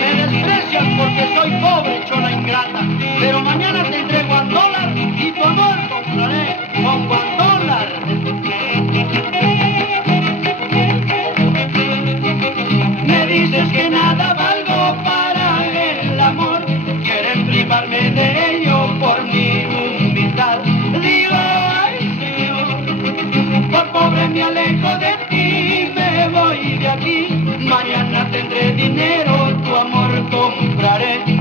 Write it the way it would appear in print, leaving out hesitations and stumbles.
Me desprecias porque soy pobre, chola ingrata, pero mañana te entrego al dólar y tu amor compraré con $1. Me dices que nada valgo para el amor, quieren privarme de ello por mi humildad. Digo, ay Señor, por pobre me alejo de ti, me voy de aquí. Mañana tendré dinero, tu amor compraré.